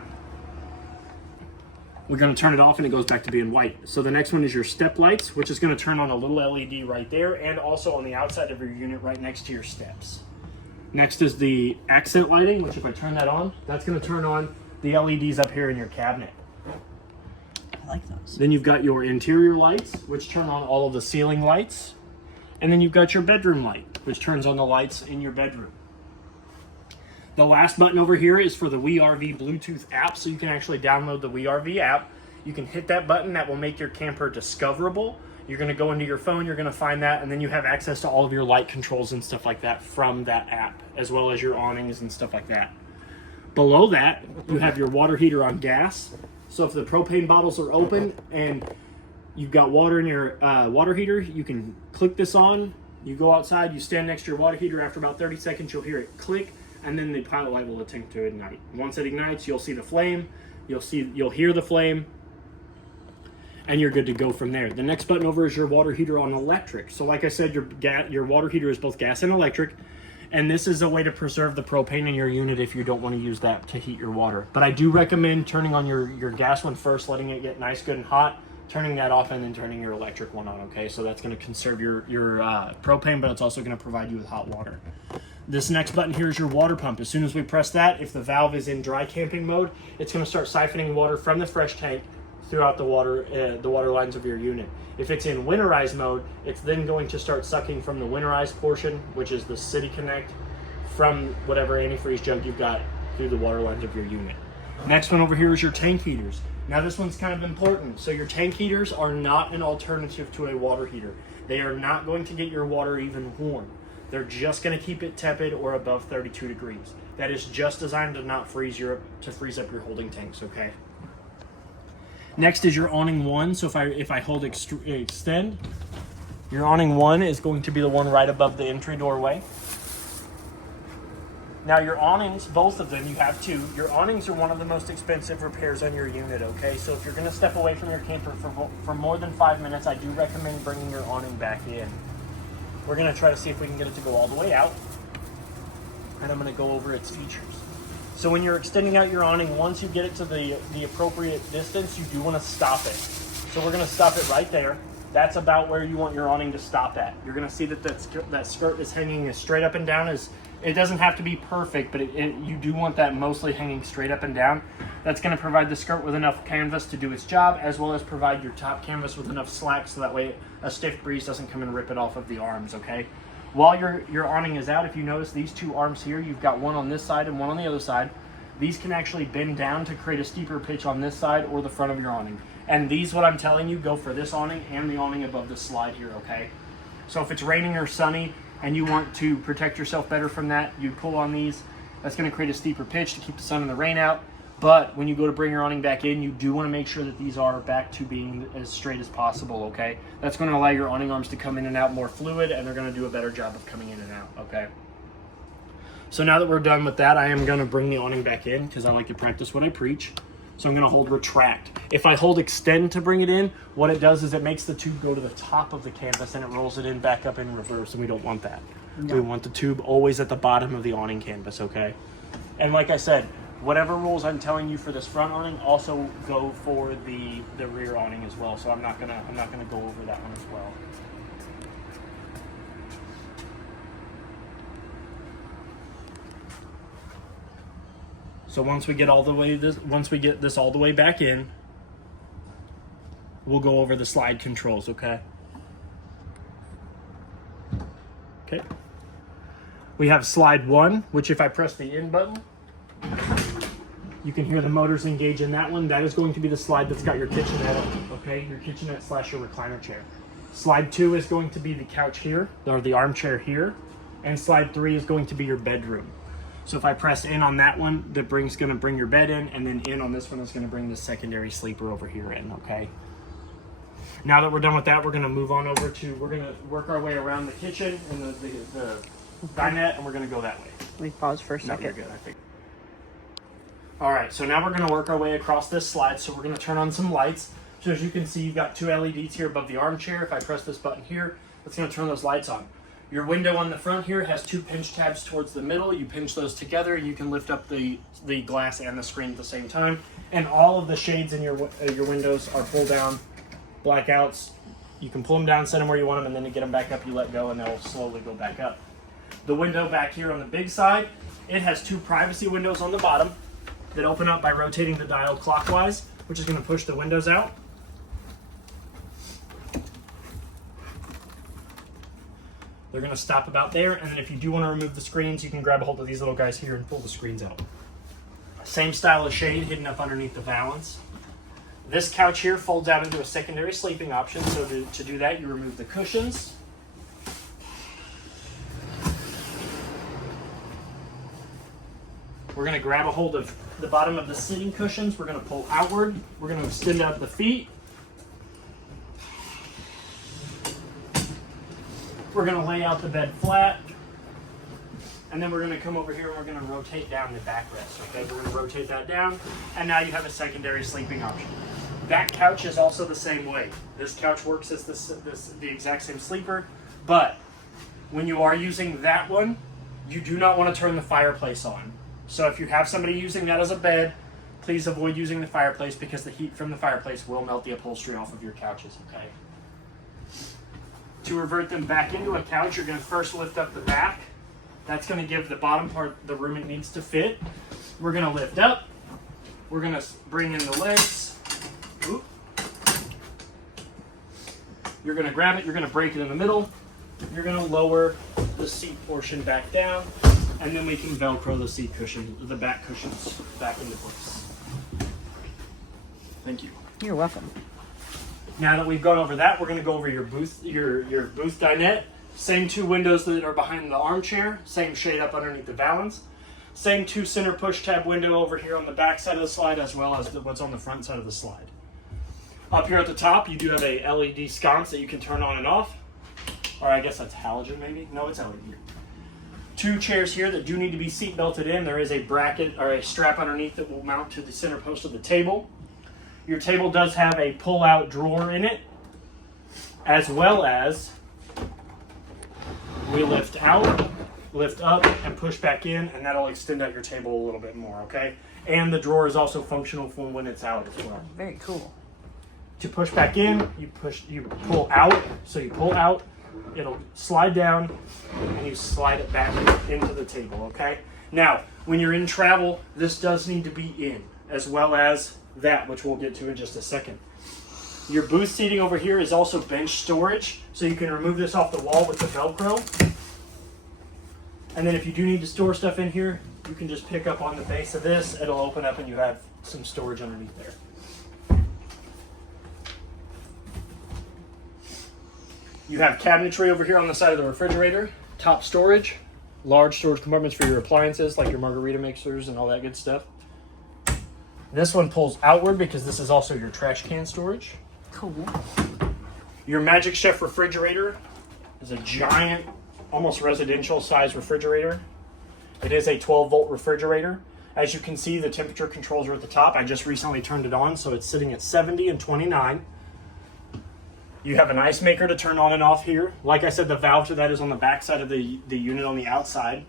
we're going to turn it off, and it goes back to being white. So the next one is your step lights, which is going to turn on a little LED right there, and also on the outside of your unit right next to your steps. Next is the accent lighting, which if I turn that on, that's going to turn on the LEDs up here in your cabinet. I like those. Then you've got your interior lights, which turn on all of the ceiling lights. And then you've got your bedroom light, which turns on the lights in your bedroom. The last button over here is for the WeRV Bluetooth app, so you can actually download the WeRV app. You can hit that button, that will make your camper discoverable. You're gonna go into your phone, you're gonna find that, and then you have access to all of your light controls and stuff like that from that app, as well as your awnings and stuff like that. Below that, you have your water heater on gas. So if the propane bottles are open and you've got water in your water heater, you can click this on. You go outside, you stand next to your water heater. After about 30 seconds, you'll hear it click, and then the pilot light will attempt to ignite. Once it ignites, you'll see the flame. You'll hear the flame, and you're good to go from there. The next button over is your water heater on electric. So like I said, your water heater is both gas and electric, and this is a way to preserve the propane in your unit if you don't want to use that to heat your water. But I do recommend turning on your gas one first, letting it get nice, good, and hot, turning that off, and then turning your electric one on, okay? So that's gonna conserve your propane, but it's also gonna provide you with hot water. This next button here is your water pump. As soon as we press that, if the valve is in dry camping mode, it's gonna start siphoning water from the fresh tank throughout the water lines of your unit. If it's in winterized mode, it's then going to start sucking from the winterized portion, which is the City Connect, from whatever antifreeze junk you've got through the water lines of your unit. Next one over here is your tank heaters. Now this one's kind of important. So your tank heaters are not an alternative to a water heater. They are not going to get your water even warm. They're just going to keep it tepid or above 32 degrees. That is just designed to not freeze up your holding tanks, okay? Next is your awning one. So if I hold extend, your awning one is going to be the one right above the entry doorway. Now your awnings, both of them, you have two. Your awnings are one of the most expensive repairs on your unit, okay? So if you're gonna step away from your camper for more than 5 minutes, I do recommend bringing your awning back in. We're gonna try to see if we can get it to go all the way out, and I'm gonna go over its features. So when you're extending out your awning, once you get it to the appropriate distance, you do wanna stop it. So we're gonna stop it right there. That's about where you want your awning to stop at. You're gonna see that skirt is hanging as straight up and down. It doesn't have to be perfect, but you do want that mostly hanging straight up and down. That's gonna provide the skirt with enough canvas to do its job, as well as provide your top canvas with enough slack so that way a stiff breeze doesn't come and rip it off of the arms, okay? While your awning is out, if you notice these two arms here, you've got one on this side and one on the other side. These can actually bend down to create a steeper pitch on this side or the front of your awning. And these, what I'm telling you, go for this awning and the awning above the slide here, okay? So if it's raining or sunny and you want to protect yourself better from that, you pull on these. That's gonna create a steeper pitch to keep the sun and the rain out. But when you go to bring your awning back in, you do wanna make sure that these are back to being as straight as possible, okay? That's gonna allow your awning arms to come in and out more fluid, and they're gonna do a better job of coming in and out, okay? So now that we're done with that, I am gonna bring the awning back in because I like to practice what I preach. So I'm gonna hold retract. If I hold extend to bring it in, what it does is it makes the tube go to the top of the canvas and it rolls it in back up in reverse, and we don't want that. No. We want the tube always at the bottom of the awning canvas, okay? And like I said, whatever rules I'm telling you for this front awning also go for the rear awning as well. So I'm not gonna go over that one as well. So once we get this all the way back in, we'll go over the slide controls, okay? Okay. We have slide one, which if I press the in button, you can hear the motors engage in that one. That is going to be the slide that's got your kitchenette, okay? Your kitchenette / your recliner chair. Slide two is going to be the couch here, or the armchair here. And slide three is going to be your bedroom. So if I press in on that one, gonna bring your bed in, and then in on this one is gonna bring the secondary sleeper over here in, okay? Now that we're done with that, we're gonna move on over to, we're gonna work our way around the kitchen and the dinette, and we're gonna go that way. Let me pause for a second. No, you're good, I think. All right, so now we're gonna work our way across this slide. So we're gonna turn on some lights. So as you can see, you've got two LEDs here above the armchair. If I press this button here, it's gonna turn those lights on. Your window on the front here has two pinch tabs towards the middle. You pinch those together, you can lift up the glass and the screen at the same time. And all of the shades in your windows are pull down blackouts. You can pull them down, set them where you want them, and then to get them back up, you let go and they'll slowly go back up. The window back here on the big side, it has two privacy windows on the bottom that open up by rotating the dial clockwise, which is gonna push the windows out. They're going to stop about there, and then if you do want to remove the screens, you can grab a hold of these little guys here and pull the screens out. Same style of shade hidden up underneath the valance. This couch here folds out into a secondary sleeping option, so to do that, you remove the cushions. We're going to grab a hold of the bottom of the sitting cushions. We're going to pull outward. We're going to extend out the feet. We're going to lay out the bed flat. And then we're going to come over here and we're going to rotate down the backrest. Okay, we're going to rotate that down. And now you have a secondary sleeping option. That couch is also the same way. This couch works as the exact same sleeper. But when you are using that one, you do not want to turn the fireplace on. So if you have somebody using that as a bed, please avoid using the fireplace because the heat from the fireplace will melt the upholstery off of your couches, okay? To revert them back into a couch, you're going to first lift up the back. That's going to give the bottom part the room it needs to fit. We're going to lift up. We're going to bring in the legs. Oop. You're going to grab it. You're going to break it in the middle. You're going to lower the seat portion back down. And then we can Velcro the seat cushion, the back cushions back into place. Thank you. You're welcome. Now that we've gone over that, we're going to go over your booth dinette. Same two windows that are behind the armchair. Same shade up underneath the valance. Same two center push tab window over here on the back side of the slide as well as what's on the front side of the slide. Up here at the top, you do have a LED sconce that you can turn on and off. Or I guess that's halogen maybe? No, it's LED. Two chairs here that do need to be seat belted in. There is a bracket or a strap underneath that will mount to the center post of the table. Your table does have a pull-out drawer in it, as well as we lift out, lift up, and push back in, and that'll extend out your table a little bit more, okay? And the drawer is also functional for when it's out as well. Very cool. To push back in, you pull out. So you pull out, it'll slide down, and you slide it back into the table, okay? Now, when you're in travel, this does need to be in, as well as that, which we'll get to in just a second. Your booth seating over here is also bench storage, so you can remove this off the wall with the Velcro. And then if you do need to store stuff in here, you can just pick up on the base of this, it'll open up and you have some storage underneath there. You have cabinetry over here on the side of the refrigerator, top storage, large storage compartments for your appliances like your margarita mixers and all that good stuff. This one pulls outward because this is also your trash can storage. Cool. Your Magic Chef refrigerator is a giant, almost residential size refrigerator. It is a 12-volt refrigerator. As you can see, the temperature controls are at the top. I just recently turned it on, so it's sitting at 70 and 29. You have an ice maker to turn on and off here. Like I said, the valve to that is on the back side of the unit on the outside.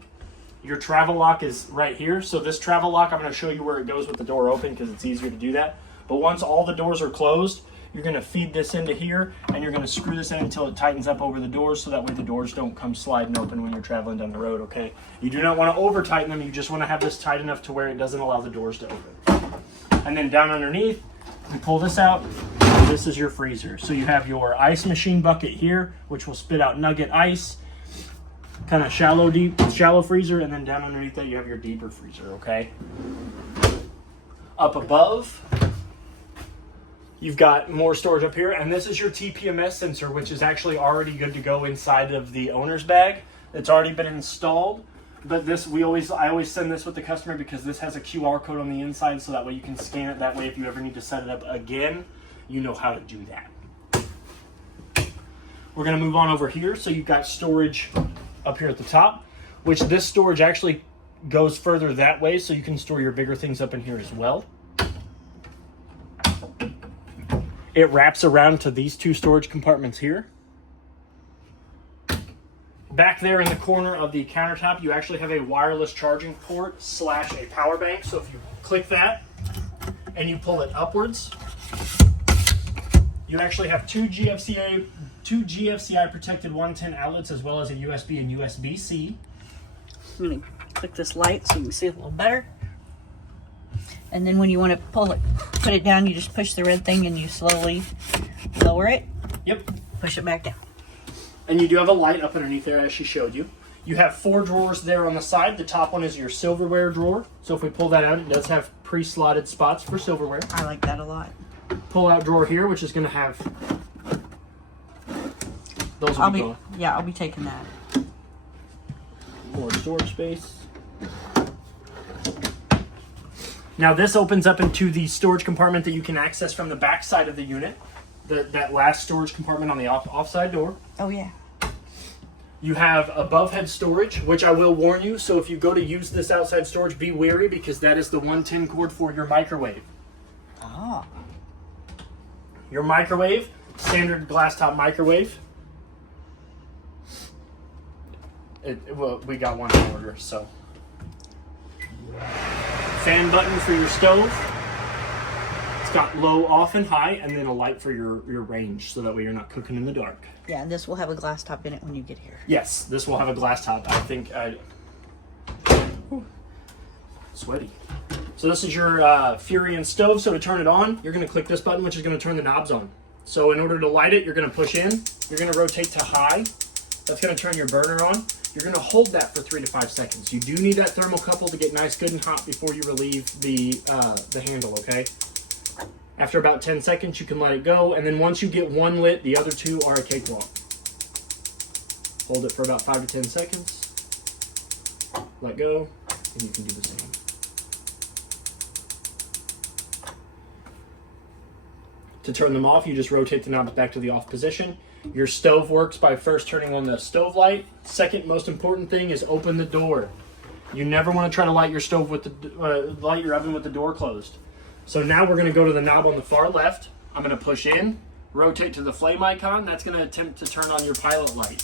Your travel lock is right here. So this travel lock, I'm going to show you where it goes with the door open because it's easier to do that. But once all the doors are closed, you're going to feed this into here and you're going to screw this in until it tightens up over the doors so that way the doors don't come sliding open when you're traveling down the road, okay? You do not want to over tighten them. You just want to have this tight enough to where it doesn't allow the doors to open. And then down underneath, you pull this out. This is your freezer. So you have your ice machine bucket here, which will spit out nugget ice. Kind of shallow freezer, and then down underneath that you have your deeper freezer, okay? Up above, you've got more storage up here, and this is your TPMS sensor, which is actually already good to go inside of the owner's bag. It's already been installed, but this I always send this with the customer because this has a QR code on the inside, so that way you can scan it. That way, if you ever need to set it up again, you know how to do that. We're going to move on over here. So you've got storage up here at the top, which this storage actually goes further that way, so you can store your bigger things up in here as well. It wraps around to these two storage compartments here. Back there in the corner of the countertop, you actually have a wireless charging port / a power bank. So if you click that and you pull it upwards, you actually have two GFCI protected 110 outlets as well as a USB and USB-C. I'm going to click this light so you can see it a little better. And then when you want to put it down, you just push the red thing and you slowly lower it. Yep. Push it back down. And you do have a light up underneath there as she showed you. You have 4 drawers there on the side. The top one is your silverware drawer. So if we pull that out, it does have pre-slotted spots for silverware. I like that a lot. Pull out drawer here, which is going to have those will be gone. Yeah, I'll be taking that. More storage space. Now this opens up into the storage compartment that you can access from the back side of the unit. That last storage compartment on the offside door. Oh yeah. You have above head storage, which I will warn you. So if you go to use this outside storage, be wary because that is the 110 cord for your microwave. Oh. Your microwave, standard glass top microwave. Well, we got one in order, so. Fan button for your stove. It's got low, off, and high, and then a light for your range, so that way you're not cooking in the dark. Yeah, and this will have a glass top in it when you get here. Yes, this will have a glass top. I think sweaty. So this is your Furion stove. So to turn it on, you're going to click this button, which is going to turn the knobs on. So in order to light it, you're going to push in. You're going to rotate to high. That's going to turn your burner on. You're going to hold that for 3 to 5 seconds. You do need that thermocouple to get nice, good, and hot before you relieve the handle, okay? After about 10 seconds, you can let it go. And then once you get one lit, the other 2 are a cakewalk. Hold it for about 5 to 10 seconds. Let go, and you can do the same. To turn them off, you just rotate the knobs back to the off position. Your stove works by first turning on the stove light. Second most important thing is open the door. You never want to try to light your stove with the light your oven with the door closed. So now we're going to go to the knob on the far left. I'm going to push in, rotate to the flame icon. That's going to attempt to turn on your pilot light.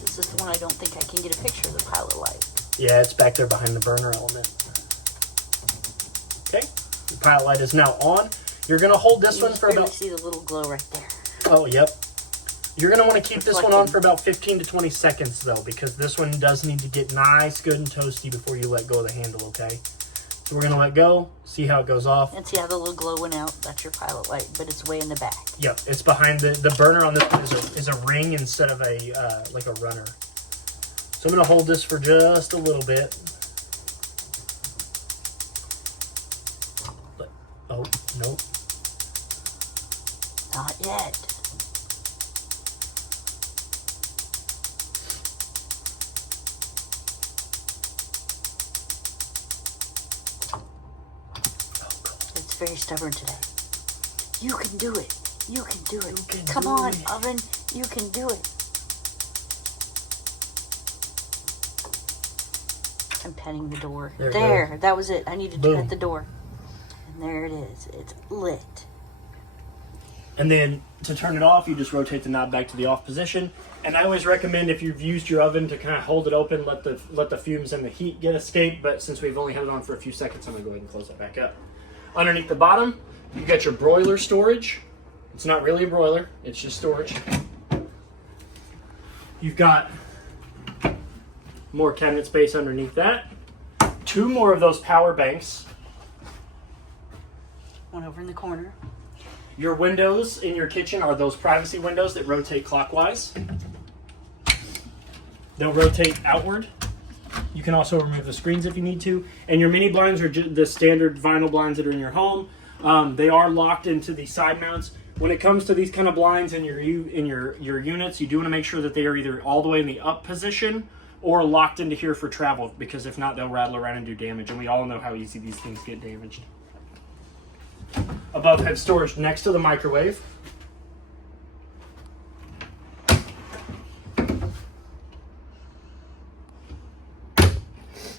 This is the one I don't think I can get a picture of the pilot light. Yeah, it's back there behind the burner element. Okay, the pilot light is now on. You're going to hold this one for about... see the little glow right there. Oh, yep. You're going to want to keep this one on for about 15 to 20 seconds, though, because this one does need to get nice, good, and toasty before you let go of the handle, okay? So we're going to let go, see how it goes off. And see how the little glow went out? That's your pilot light, but it's way in the back. Yep, it's behind the burner on this one is a ring instead of a like a runner. So I'm going to hold this for just a little bit. Oh, nope. Not yet. It's very stubborn today. You can do it. You can do it. Come on, oven. You can do it. I'm petting the door. There. That was it. I needed to pet the door. And there it is. It's lit. And then to turn it off, you just rotate the knob back to the off position. And I always recommend if you've used your oven to kind of hold it open, let the fumes and the heat get escape. But since we've only had it on for a few seconds, I'm going to go ahead and close it back up. Underneath the bottom, you got your broiler storage. It's not really a broiler. It's just storage. You've got more cabinet space underneath that. 2 more of those power banks. One over in the corner. Your windows in your kitchen are those privacy windows that rotate clockwise. They'll rotate outward. You can also remove the screens if you need to. And your mini blinds are the standard vinyl blinds that are in your home. They are locked into the side mounts. When it comes to these kind of blinds in your units, you do want to make sure that they are either all the way in the up position or locked into here for travel, because if not, they'll rattle around and do damage. And we all know how easy these things get damaged. Above head storage next to the microwave.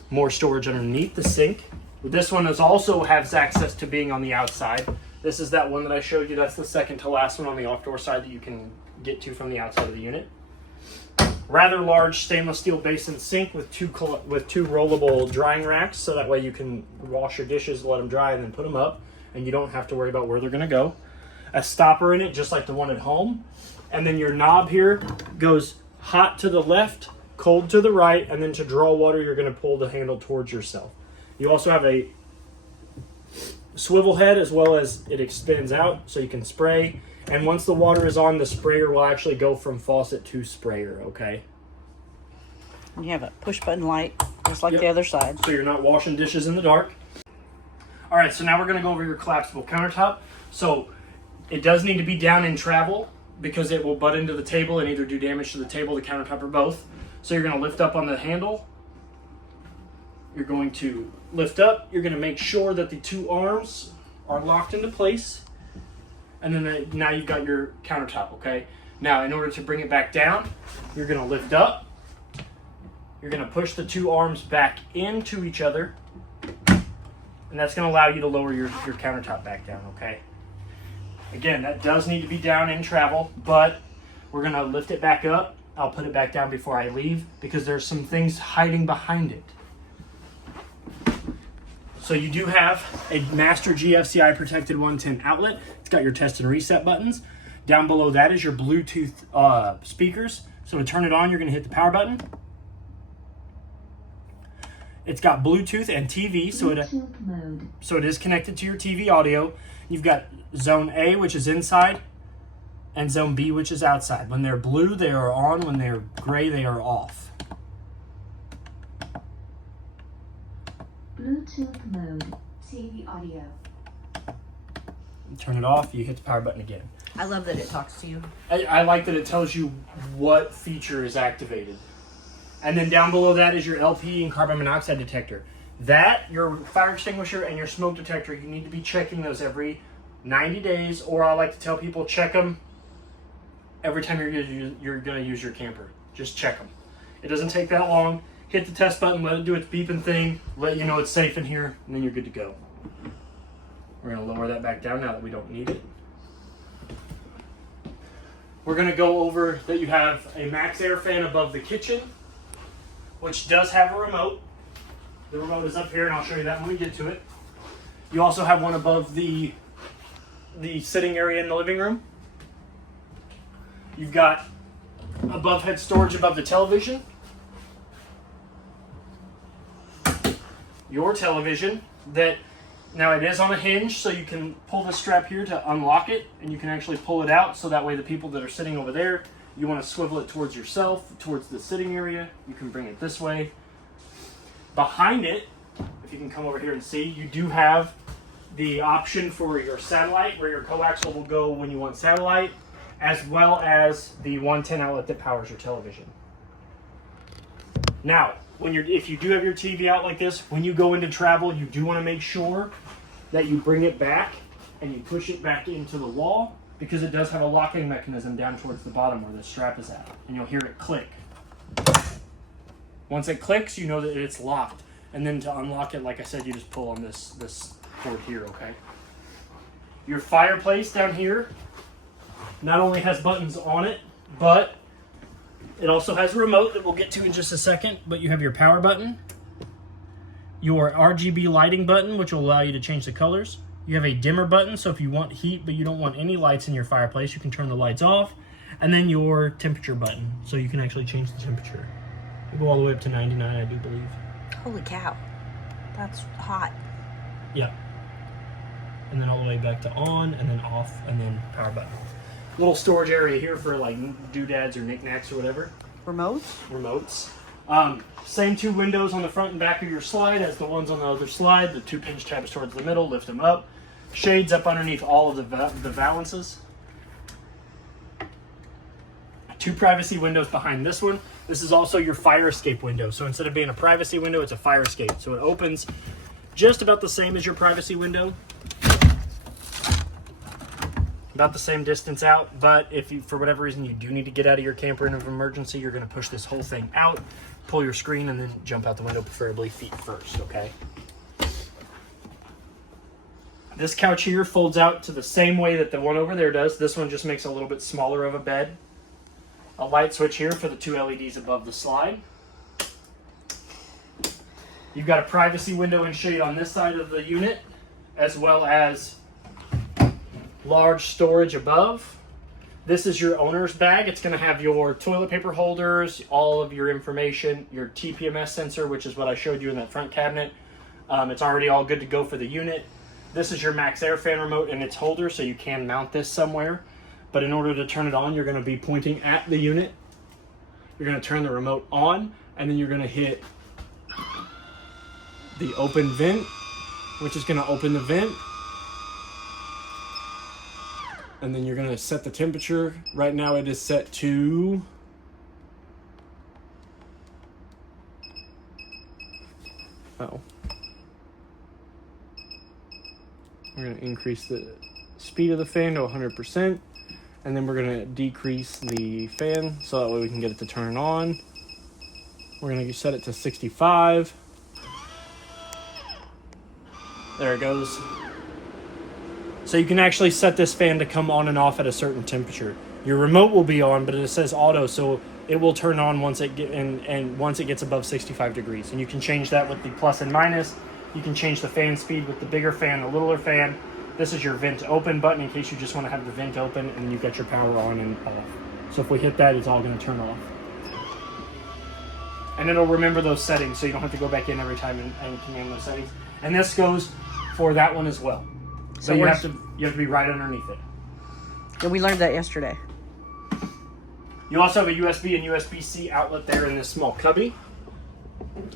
More storage underneath the sink. This one also has access to being on the outside. This is that one that I showed you. That's the second to last one on the off door side that you can get to from the outside of the unit. Rather large stainless steel basin sink with two rollable drying racks, so that way you can wash your dishes, let them dry, and then put them up, and you don't have to worry about where they're going to go. A stopper in it, just like the one at home. And then your knob here goes hot to the left, cold to the right, and then to draw water, you're going to pull the handle towards yourself. You also have a swivel head, as well as it extends out so you can spray. And once the water is on, the sprayer will actually go from faucet to sprayer, okay? And you have a push button light, just like the other side. So you're not washing dishes in the dark. All right, so now we're gonna go over your collapsible countertop. So it does need to be down in travel because it will butt into the table and either do damage to the table, the countertop, or both. So you're gonna lift up on the handle. You're going to lift up. You're gonna make sure that the two arms are locked into place. And then now you've got your countertop, okay? Now, in order to bring it back down, you're gonna lift up. You're gonna push the two arms back into each other. And that's gonna allow you to lower your countertop back down, okay? Again, that does need to be down in travel, but we're gonna lift it back up. I'll put it back down before I leave because there's some things hiding behind it. So you do have a master GFCI protected 110 outlet. It's got your test and reset buttons. Down below that is your Bluetooth speakers. So to turn it on, you're gonna hit the power button. It's got Bluetooth and TV, so it is connected to your TV audio. You've got Zone A, which is inside, and Zone B, which is outside. When they're blue, they are on. When they're gray, they are off. Bluetooth mode, TV audio. Turn it off, you hit the power button again. I love that it talks to you. I like that it tells you what feature is activated. And then down below that is your LP and carbon monoxide detector. That, your fire extinguisher, and your smoke detector, you need to be checking those every 90 days, or I like to tell people, check them every time you're going to use your camper. Just check them. It doesn't take that long. Hit the test button, let it do its beeping thing, let you know it's safe in here, and then you're good to go. We're going to lower that back down now that we don't need it. We're going to go over that you have a max air fan above the kitchen, which does have a remote. The remote is up here, and I'll show you that when we get to it. You also have one above the sitting area in the living room. You've got above head storage above the television. Your television that now it is on a hinge, so you can pull the strap here to unlock it, and you can actually pull it out, so that way the people that are sitting over there, you want to swivel it towards yourself, towards the sitting area, you can bring it this way. Behind it, if you can come over here and see, you do have the option for your satellite, where your coaxial will go when you want satellite, as well as the 110 outlet that powers your television. Now, if you do have your TV out like this, when you go into travel, you do want to make sure that you bring it back and you push it back into the wall, because it does have a locking mechanism down towards the bottom where the strap is at, and you'll hear it click. Once it clicks, you know that it's locked, and then to unlock it, like I said, you just pull on this cord here, okay? Your fireplace down here not only has buttons on it, but it also has a remote that we'll get to in just a second. But you have your power button, your RGB lighting button, which will allow you to change the colors. You have a dimmer button, so if you want heat but you don't want any lights in your fireplace, you can turn the lights off. And then your temperature button, so you can actually change the temperature. It'll go all the way up to 99, I do believe. Holy cow. That's hot. Yeah. And then all the way back to on, and then off, and then power button. Little storage area here for like doodads or knickknacks or whatever. Remotes? Same two windows on the front and back of your slide as the ones on the other slide. The two pinch tabs towards the middle, lift them up. Shades up underneath all of the valances. Two privacy windows behind this one. This is also your fire escape window. So instead of being a privacy window, it's a fire escape. So it opens just about the same as your privacy window. About the same distance out, but if you, for whatever reason, you do need to get out of your camper in an emergency, you're going to push this whole thing out, pull your screen, and then jump out the window, preferably feet first, okay? This couch here folds out to the same way that the one over there does. This one just makes a little bit smaller of a bed. A light switch here for the two LEDs above the slide. You've got a privacy window and shade on this side of the unit, as well as large storage above. This is your owner's bag. It's going to have your toilet paper holders, all of your information, your TPMS sensor, which is what I showed you in that front cabinet. It's already all good to go for the unit. This is your max air fan remote and its holder, so you can mount this somewhere. But in order to turn it on, you're going to be pointing at the unit. You're going to turn the remote on, and then you're going to hit the open vent, which is going to open the vent. And then you're going to set the temperature. Right now it is set to... Oh. We're going to increase the speed of the fan to 100%. And then we're going to decrease the fan so that way we can get it to turn on. We're going to set it to 65. There it goes. So you can actually set this fan to come on and off at a certain temperature. Your remote will be on, but it says auto, so it will turn on once it once it gets above 65 degrees. And you can change that with the plus and minus. You can change the fan speed with the bigger fan, the littler fan. This is your vent open button in case you just want to have the vent open, and you've got your power on and off. So if we hit that, it's all going to turn off. And it'll remember those settings, so you don't have to go back in every time and command those settings. And this goes for that one as well. So you have to be right underneath it. Yeah, we learned that yesterday. You also have a USB and USB-C outlet there in this small cubby,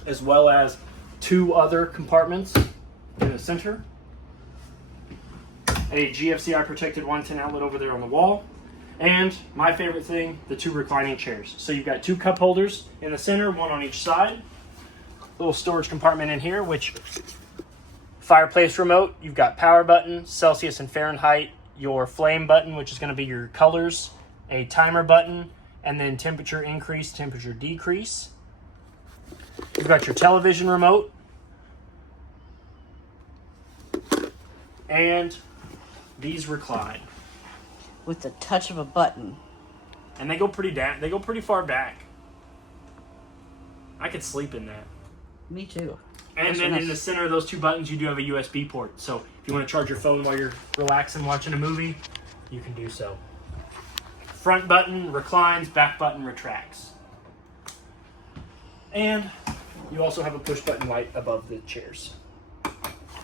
as well as 2 other compartments in the center. A GFCI protected 110 outlet over there on the wall. And my favorite thing, the 2 reclining chairs. So you've got 2 cup holders in the center, 1 on each side. Little storage compartment in here, which fireplace remote. You've got power button, Celsius and Fahrenheit, your flame button, which is going to be your colors, a timer button, and then temperature increase, temperature decrease. You've got your television remote. And these recline. With the touch of a button. And they go pretty far back. I could sleep in that. Me too. And then in the center of those 2 buttons, you do have a USB port. So if you want to charge your phone while you're relaxing, watching a movie, you can do so. Front button reclines, back button retracts. And you also have a push button light above the chairs.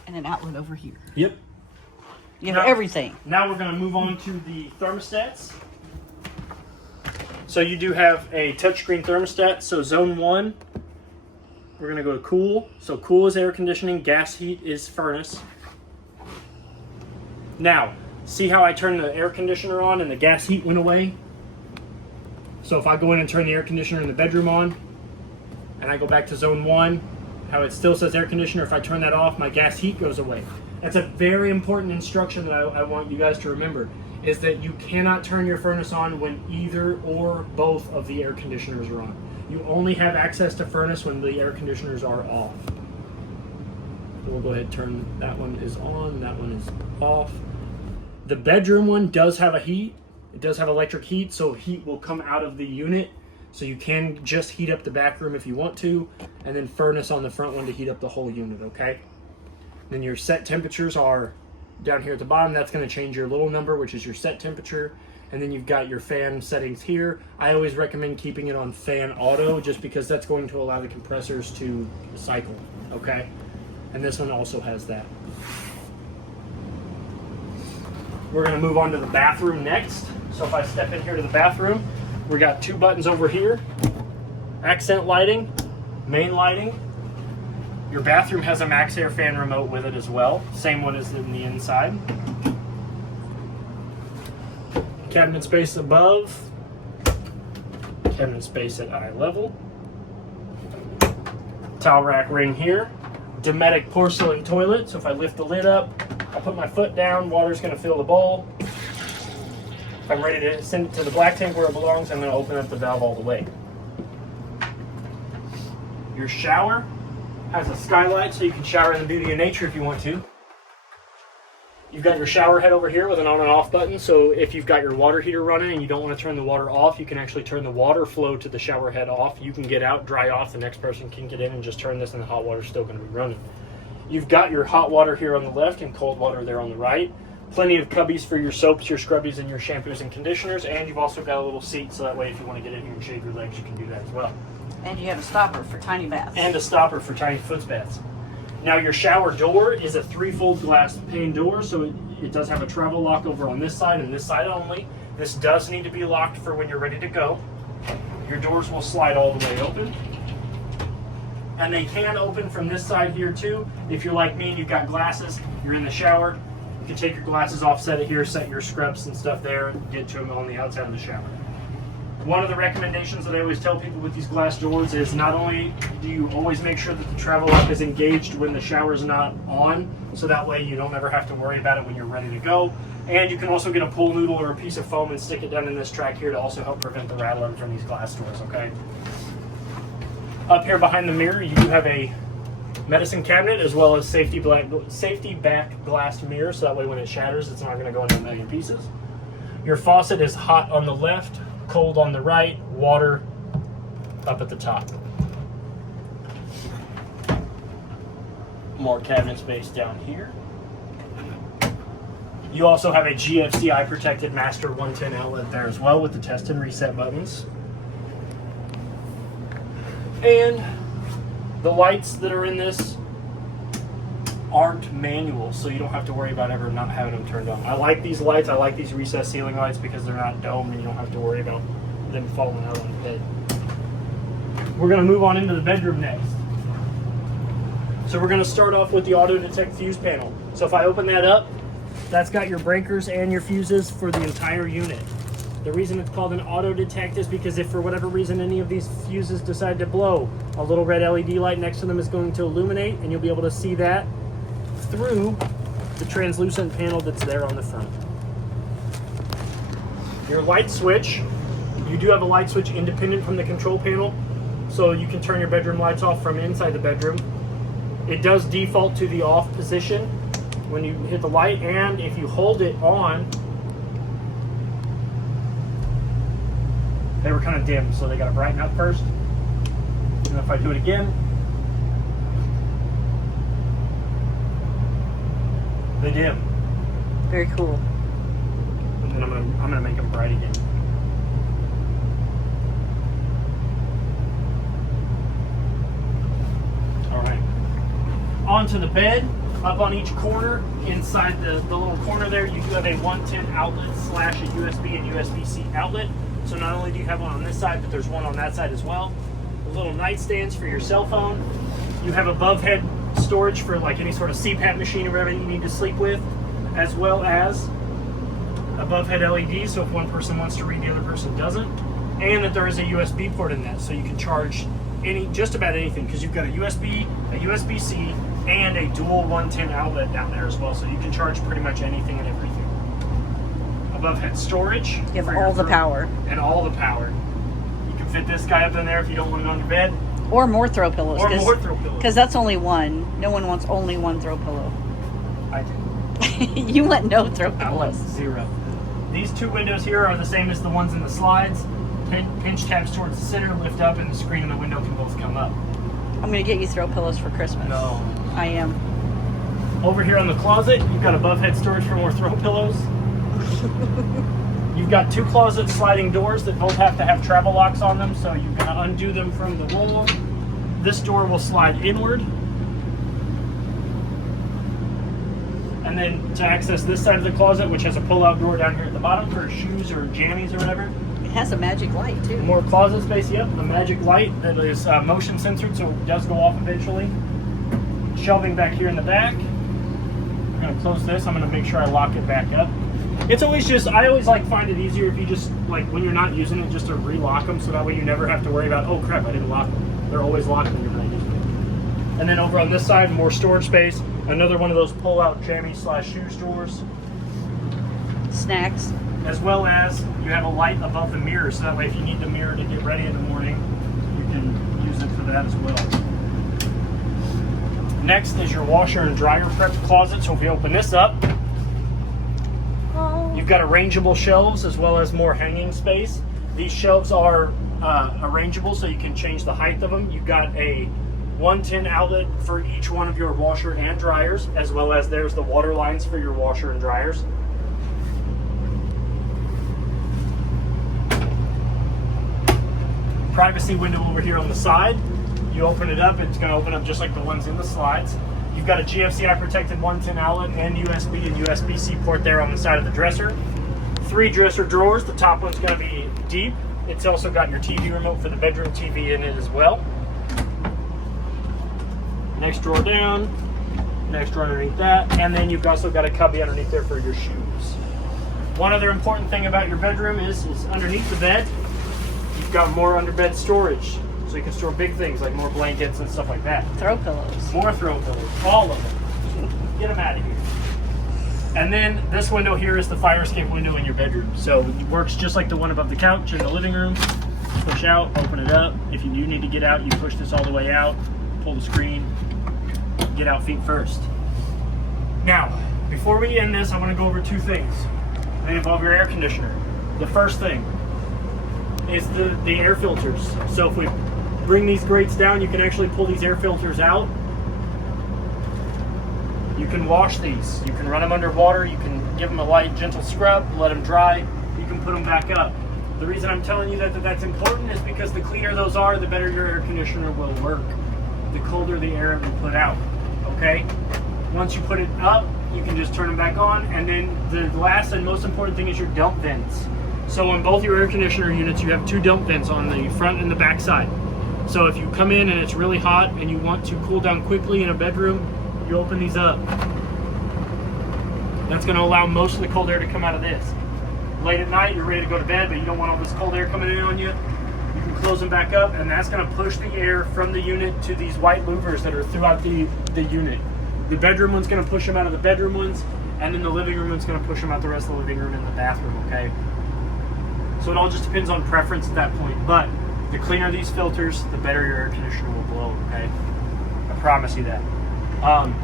And an outlet over here. Yep. You have everything. Now we're going to move on to the thermostats. So you do have a touchscreen thermostat. So zone 1, we're going to go to cool. So cool is air conditioning, gas heat is furnace. Now, see how I turned the air conditioner on and the gas heat went away? So if I go in and turn the air conditioner in the bedroom on, and I go back to zone 1, how it still says air conditioner, if I turn that off, my gas heat goes away. That's a very important instruction that I want you guys to remember, is that you cannot turn your furnace on when either or both of the air conditioners are on. You only have access to furnace when the air conditioners are off. So we'll go ahead and turn, that one is on, that one is off. The bedroom one does have a heat. It does have electric heat, so heat will come out of the unit. So you can just heat up the back room if you want to, and then furnace on the front one to heat up the whole unit, okay? Then your set temperatures are down here at the bottom. That's going to change your little number, which is your set temperature. And then you've got your fan settings here. I always recommend keeping it on fan auto, just because that's going to allow the compressors to cycle, okay? And this one also has that. We're going to move on to the bathroom next. So if I step in here to the bathroom, we got 2 buttons over here. Accent lighting, main lighting. Your bathroom has a max air fan remote with it as well. Same one as in the inside. Cabinet space above. Cabinet space at eye level. Towel rack ring here. Dometic porcelain toilet. So if I lift the lid up, I put my foot down, water's going to fill the bowl. If I'm ready to send it to the black tank where it belongs, I'm going to open up the valve all the way. Your shower has a skylight, so you can shower in the beauty of nature if you want to. You've got your shower head over here with an on and off button, so if you've got your water heater running and you don't want to turn the water off, you can actually turn the water flow to the shower head off. You can get out, dry off, the next person can get in and just turn this, and the hot water's still going to be running. You've got your hot water here on the left and cold water there on the right. Plenty of cubbies for your soaps, your scrubbies, and your shampoos and conditioners, and you've also got a little seat, so that way if you want to get in here and shave your legs, you can do that as well. And you have a stopper for tiny baths. And a stopper for tiny foot baths. Now your shower door is a 3-fold glass pane door, so it does have a travel lock over on this side and this side only. This does need to be locked for when you're ready to go. Your doors will slide all the way open. And they can open from this side here too. If you're like me and you've got glasses, you're in the shower, you can take your glasses off, set it here, set your scrubs and stuff there, and get to them on the outside of the shower. One of the recommendations that I always tell people with these glass doors is not only do you always make sure that the travel lock is engaged when the shower is not on, so that way you don't ever have to worry about it when you're ready to go. And you can also get a pool noodle or a piece of foam and stick it down in this track here to also help prevent the rattling from these glass doors, okay? Up here behind the mirror, you do have a medicine cabinet as well as safety back glass mirror, so that way when it shatters, it's not going to go into a million pieces. Your faucet is hot on the left, cold on the right, water up at the top. More cabinet space down here. You also have a GFCI protected master 110 outlet there as well with the test and reset buttons. And the lights that are in this aren't manual, so you don't have to worry about ever not having them turned on. I like these lights. I like these recessed ceiling lights because they're not domed and you don't have to worry about them falling out on the bed. We're going to move on into the bedroom next. So we're going to start off with the auto detect fuse panel. So if I open that up, that's got your breakers and your fuses for the entire unit. The reason it's called an auto detect is because if for whatever reason any of these fuses decide to blow, a little red LED light next to them is going to illuminate, and you'll be able to see that through the translucent panel that's there on the front. Your light switch, you do have a light switch independent from the control panel, so you can turn your bedroom lights off from inside the bedroom. It does default to the off position when you hit the light, and if you hold it on, they were kind of dim, so they got to brighten up first. And if I do it again, they dim. Very cool. And then I'm gonna make them bright again. All right. Onto the bed. Up on each corner, inside the little corner there, you do have a 110 outlet slash a USB and USB-C outlet. So not only do you have one on this side, but there's one on that side as well. The little nightstands for your cell phone. You have above head storage for like any sort of CPAP machine or whatever you need to sleep with, as well as above head LEDs, so if one person wants to read, the other person doesn't. And that there is a USB port in that, so you can charge just about anything, because you've got a USB, a USB-C, and a dual 110 outlet down there as well, so you can charge pretty much anything and everything. Above head storage. You have all the power. And all the power. You can fit this guy up in there if you don't want it on your bed. Or more throw pillows. Or more throw pillows. Because that's only one. No one wants only one throw pillow. I do. You want no throw I want pillows. 0. These two windows here are the same as the ones in the slides. Pinch tabs towards the center, lift up, and the screen and the window can both come up. I'm going to get you throw pillows for Christmas. No. I am. Over here in the closet, you've got above head storage for more throw pillows. You've got 2 closet sliding doors that both have to have travel locks on them, so you're going to undo them from the wall. This door will slide inward. And then to access this side of the closet, which has a pull-out drawer down here at the bottom for shoes or jammies or whatever. It has a magic light, too. More closet space, yep. The magic light that is motion censored, so it does go off eventually. Shelving back here in the back. I'm going to close this. I'm going to make sure I lock it back up. It's always just, I always find it easier if you just, when you're not using it, just to relock them, so that way you never have to worry about, oh crap, I didn't lock them. They're always locked when you're not using them. And then over on this side, more storage space. Another one of those pull-out jammy slash shoe drawers. Snacks. As well as you have a light above the mirror, so that way if you need the mirror to get ready in the morning, you can use it for that as well. Next is your washer and dryer prep closet. So if you open this up, you've got arrangeable shelves as well as more hanging space. These shelves are arrangeable, so you can change the height of them. You've got a 110 outlet for each one of your washer and dryers, as well as there's the water lines for your washer and dryers. Privacy window over here on the side. You open it up, it's going to open up just like the ones in the slides. You've You've got a GFCI protected 110 outlet and USB and USB-C port there on the side of the dresser. 3 dresser drawers. The top one's going to be deep. It's also got your TV remote for the bedroom TV in it as well. Next drawer down. Next drawer underneath that. And then you've also got a cubby underneath there for your shoes. One other important thing about your bedroom is underneath the bed, you've got more underbed storage. So you can store big things like more blankets and stuff like that. Throw pillows. More throw pillows, all of them. Get them out of here. And then this window here is the fire escape window in your bedroom. So it works just like the one above the couch in the living room. Push out, open it up. If you do need to get out, you push this all the way out, pull the screen, get out feet first. Now, before we end this, I want to go over 2 things. They involve your air conditioner. The first thing is the air filters. So if we bring these grates down, you can actually pull these air filters out. You can wash these. You can run them under water. You can give them a light, gentle scrub, let them dry. You can put them back up. The reason I'm telling you that's important is because the cleaner those are, the better your air conditioner will work. The colder the air it will put out, okay? Once you put it up, you can just turn them back on. And then the last and most important thing is your dump vents. So on both your air conditioner units, you have 2 dump vents on the front and the back side. So if you come in and it's really hot and you want to cool down quickly in a bedroom, you open these up. That's going to allow most of the cold air to come out of this. Late at night, you're ready to go to bed, but you don't want all this cold air coming in on you. You can close them back up, and that's going to push the air from the unit to these white louvers that are throughout the unit. The bedroom one's going to push them out of the bedroom ones, and then the living room one's going to push them out the rest of the living room and the bathroom, okay? So it all just depends on preference at that point. But the cleaner these filters, the better your air conditioner will blow, okay? I promise you that.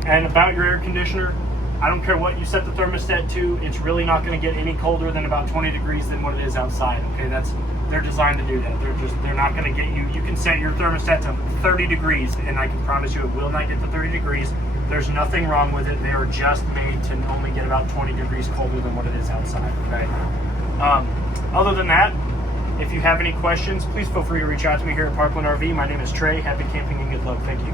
And about your air conditioner, I don't care what you set the thermostat to, it's really not going to get any colder than about 20 degrees than what it is outside, okay? They're designed to do that. They're not going to get you. You can set your thermostat to 30 degrees, and I can promise you it will not get to 30 degrees. There's nothing wrong with it. They are just made to only get about 20 degrees colder than what it is outside, okay? Other than that, if you have any questions, please feel free to reach out to me here at Parkland RV. My name is Trey. Happy camping and good luck. Thank you.